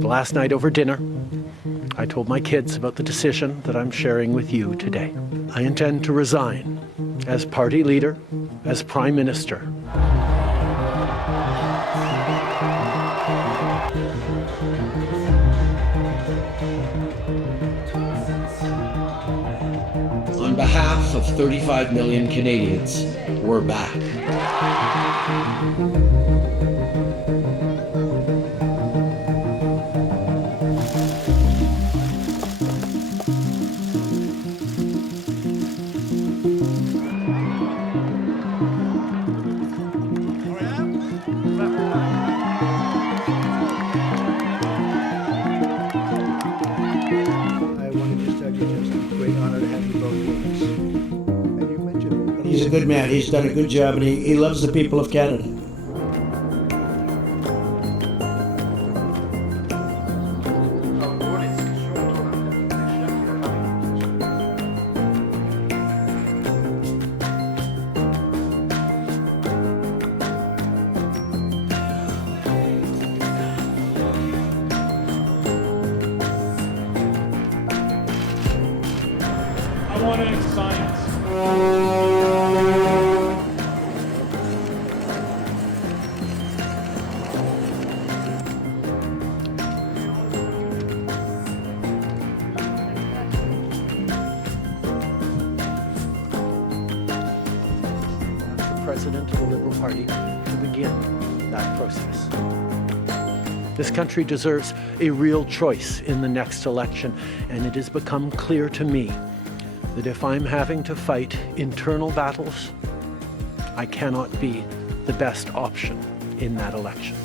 Last night over dinner, I told my kids about the decision that I'm sharing with you today. I intend to resign as party leader, as prime minister. On behalf of 35 million Canadians, we're back. He's a good man. He's done a good job, and he loves the people of Canada. I want to science. President of the Liberal Party to begin that process. This country deserves a real choice in the next election, and it has become clear to me that if I'm having to fight internal battles, I cannot be the best option in that election.